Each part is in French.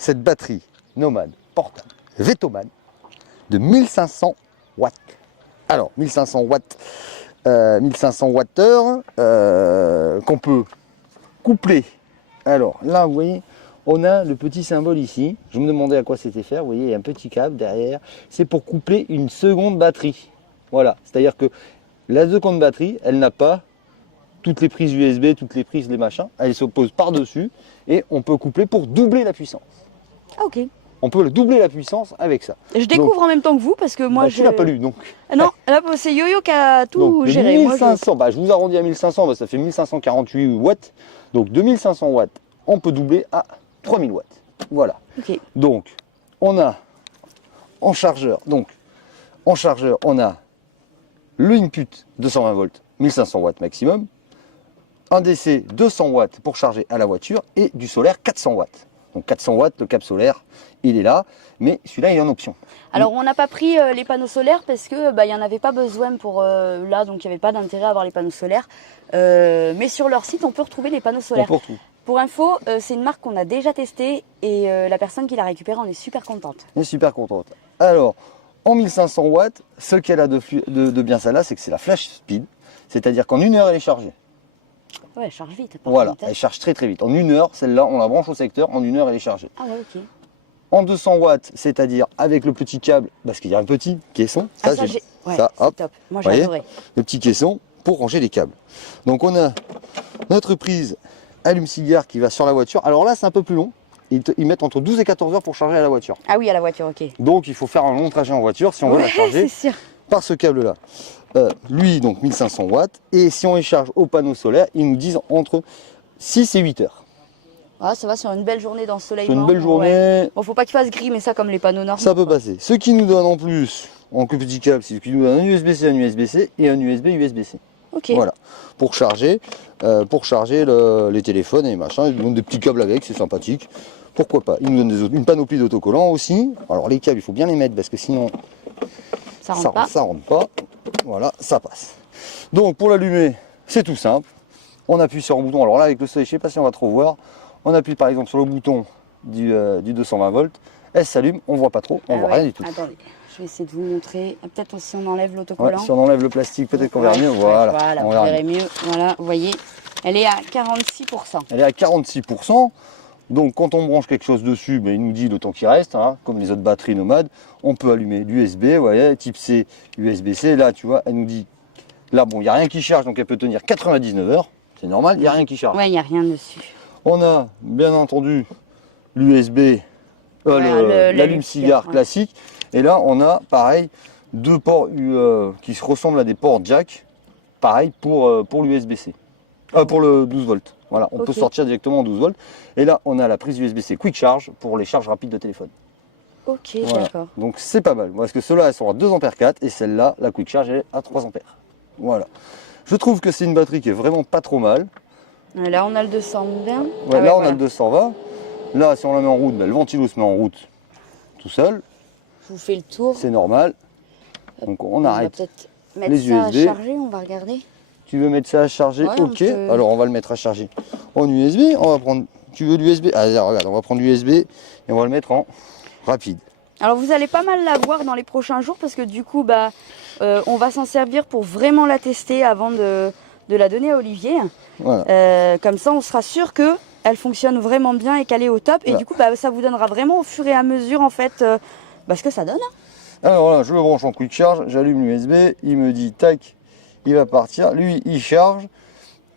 cette batterie Nomad portable Vetoman de 1500 watts. Alors 1500 watts, 1500 Wh qu'on peut coupler. Alors là, vous voyez, on a le petit symbole ici. Je me demandais à quoi c'était faire. Vous voyez, il y a un petit câble derrière. C'est pour coupler une seconde batterie. Voilà, c'est-à-dire que la seconde batterie, elle n'a pas toutes les prises USB, toutes les prises, les machins. Elle se pose par-dessus et on peut coupler pour doubler la puissance. Ah, ok. On peut doubler la puissance avec ça. Je découvre en même temps que vous parce que moi Tu l'as pas lu donc. Non, là c'est Yo-Yo qui a tout Donc, de géré. 1500, je vous arrondis à 1500, ça fait 1548 watts. Donc de 1500 watts, on peut doubler à 3000 watts. Voilà. Ok. Donc on a en chargeur, on a le input 220 volts, 1500 watts maximum, un DC 200 watts pour charger à la voiture et du solaire 400 watts. Donc 400 watts, le câble solaire, il est là, mais celui-là il est en option. Alors on n'a pas pris les panneaux solaires parce que il n'y en avait pas besoin pour là, donc il n'y avait pas d'intérêt à avoir les panneaux solaires. Mais sur leur site, on peut retrouver les panneaux solaires. Pour info, c'est une marque qu'on a déjà testée et la personne qui l'a récupérée en est super contente. Elle est super contente. Alors, en 1500 watts, ce qu'elle a de bien celle-là, c'est que c'est la flash speed, c'est-à-dire qu'en 1 heure, elle est chargée. Ouais, elle charge vite. Voilà, elle charge très très vite. En 1 heure, celle-là, on la branche au secteur, en 1 heure, elle est chargée. Ah ouais, ok. En 200 watts, c'est-à-dire avec le petit câble, parce qu'il y a un petit caisson. Ça, c'est top. Moi, j'ai adoré. Le petit caisson pour ranger les câbles. Donc, on a notre prise allume-cigare qui va sur la voiture. Alors là, c'est un peu plus long. Ils mettent entre 12 et 14 heures pour charger à la voiture. Ah oui, à la voiture, ok. Donc, il faut faire un long trajet en voiture si on veut la charger par ce câble-là. Lui, donc 1500 watts. Et si on les charge au panneau solaire, ils nous disent entre 6 et 8 heures. Ah, ça va sur une belle journée d'ensoleillement. Sur une belle journée. Ouais. Bon, faut pas qu'il fasse gris, mais ça, comme les panneaux normaux. Ça peut passer. Ce qui nous donne en plus, en petit câble, c'est qu'il nous donne un USB-C, un USB-C et un USB-USB-C. Ok. Voilà. Pour charger les téléphones et les machins. Ils nous donnent des petits câbles avec, c'est sympathique. Pourquoi pas. Ils nous donnent une panoplie d'autocollants aussi. Alors les câbles, il faut bien les mettre parce que sinon ça rentre pas. Voilà, ça passe. Donc pour l'allumer, c'est tout simple. On appuie sur un bouton. Alors là, avec le soleil, je ne sais pas si on va trop voir. On appuie par exemple sur le bouton du 220 volts. Elle s'allume, on ne voit pas trop, on ne voit rien du tout. Attendez, je vais essayer de vous montrer. Peut-être si on enlève l'autocollant. Si on enlève le plastique, peut-être qu'on verra mieux. Voilà, on verrait mieux. Voilà, vous voyez, elle est à 46%. Elle est à 46%. Donc quand on branche quelque chose dessus, il nous dit le temps qui reste, hein, comme les autres batteries nomades. On peut allumer l'USB, vous voyez, type C, USB-C. Là, tu vois, elle nous dit, là, bon, il n'y a rien qui charge, donc elle peut tenir 99 heures. C'est normal, il n'y a rien qui charge. Ouais, il n'y a rien dessus. On a, bien entendu, l'USB, l'allume-cigare classique. Et là, on a, pareil, deux ports qui se ressemblent à des ports jack. Pareil pour l'USB-C. Pour le 12 volts. Voilà, on peut sortir directement en 12 volts. Et là, on a la prise USB-C Quick Charge pour les charges rapides de téléphone. Ok, voilà. D'accord. Donc c'est pas mal. Parce que ceux-là, elles sont à 2 ampères 4 et celle-là, la Quick Charge, elle est à 3 ampères. Voilà. Je trouve que c'est une batterie qui est vraiment pas trop mal. Là, on a le 220. Ouais, là, on a le 220. Là, si on la met en route, le ventilo se met en route tout seul. Je vous fais le tour. C'est normal. Donc on arrête. Va peut-être mettre les ça USB. à charger, on va regarder. Tu veux mettre ça à charger? Ok. Alors on va le mettre à charger en USB. On va prendre. Tu veux l'USB? Ah, regarde, on va prendre l'USB et on va le mettre en rapide. Alors vous allez pas mal la voir dans les prochains jours parce que du coup, on va s'en servir pour vraiment la tester avant de la donner à Olivier. Voilà. Comme ça, on sera sûr que elle fonctionne vraiment bien et qu'elle est au top. Et du coup, ça vous donnera vraiment au fur et à mesure en fait ce que ça donne. Alors là, je le branche en quick charge, j'allume l'USB, il me dit tac, il va partir. Lui, il charge.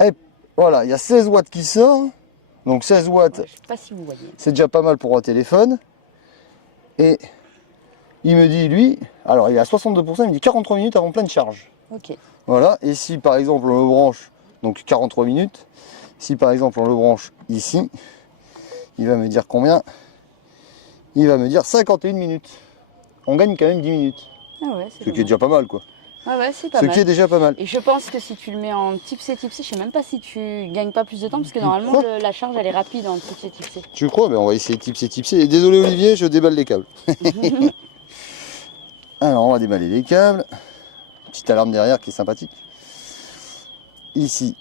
Et voilà, il y a 16 watts qui sort. Donc 16 watts, ouais, je sais pas si vous voyez. C'est déjà pas mal pour un téléphone. Et il me dit, lui, alors il est à 62%, il me dit 43 minutes avant pleine charge. Ok. Voilà, et si par exemple on le branche, donc 43 minutes, si par exemple on le branche ici, il va me dire combien? Il va me dire 51 minutes. On gagne quand même 10 minutes. Ah ouais, ce qui est déjà pas mal quoi. Ah ouais, c'est pas mal. Ce qui est déjà pas mal. Et je pense que si tu le mets en type C, je sais même pas si tu gagnes pas plus de temps parce que normalement la charge elle est rapide en type C. Tu crois? Ben on va essayer type C. Et désolé Olivier, je déballe les câbles. Alors on va déballer les câbles. Petite alarme derrière qui est sympathique. Ici.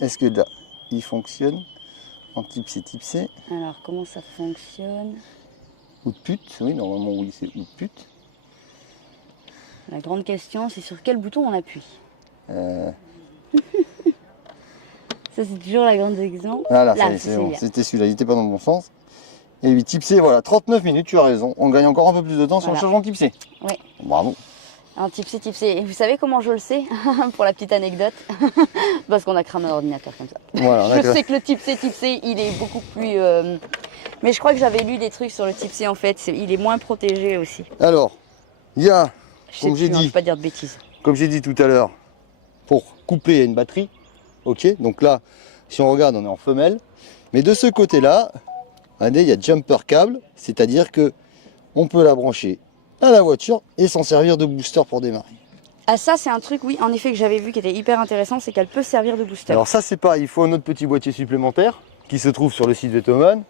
Est-ce que là il fonctionne? En tipsé. Alors, comment ça fonctionne? Ou de pute, oui, normalement, oui, c'est ou de pute. La grande question, c'est sur quel bouton on appuie. Ça, c'est toujours la grande question. Voilà, c'est bon. C'était celui-là, il n'était pas dans le bon sens. Et 8 type C, voilà, 39 minutes, tu as raison. On gagne encore un peu plus de temps si on change en type C. Oui. Bravo. Un type C. Et vous savez comment je le sais? Pour la petite anecdote. Parce qu'on a cramé un ordinateur comme ça. Voilà, je sais que le type C, il est beaucoup plus... Mais je crois que j'avais lu des trucs sur le type C en fait. Il est moins protégé aussi. Alors, il y a, comme j'ai dit, je ne vais pas dire de bêtises. Comme j'ai dit tout à l'heure, pour couper, il y a une batterie. Ok, donc là, si on regarde, on est en femelle. Mais de ce côté-là, regardez, il y a jumper câble, c'est-à-dire que on peut la brancher à la voiture et s'en servir de booster pour démarrer. Ah ça c'est un truc, oui, en effet, que j'avais vu qui était hyper intéressant, c'est qu'elle peut servir de booster. Alors ça c'est pareil, il faut un autre petit boîtier supplémentaire qui se trouve sur le site Vetoman.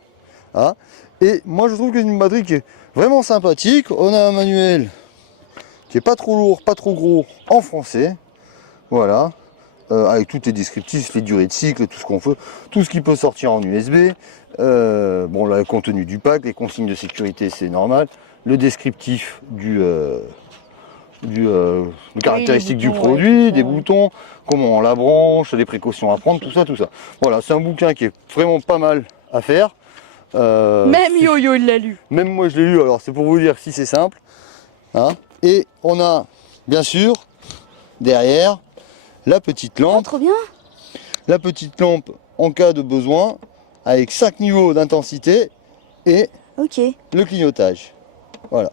Hein. Et moi je trouve que c'est une batterie qui est vraiment sympathique. On a un manuel qui est pas trop lourd, pas trop gros, en français. Voilà. Avec tous les descriptifs, les durées de cycle, tout ce qu'on veut, tout ce qui peut sortir en USB. Bon là, le contenu du pack, les consignes de sécurité, c'est normal. Le descriptif le caractéristique du produit, ouais, des boutons, comment on la branche, les précautions à prendre, tout ça, tout ça. Voilà, c'est un bouquin qui est vraiment pas mal à faire. Même Yo-Yo il l'a lu. Même moi je l'ai lu, alors c'est pour vous dire si c'est simple. Hein. Et on a bien sûr derrière la petite lampe. Oh, trop bien. La petite lampe en cas de besoin avec 5 niveaux d'intensité et le clignotage. Voilà.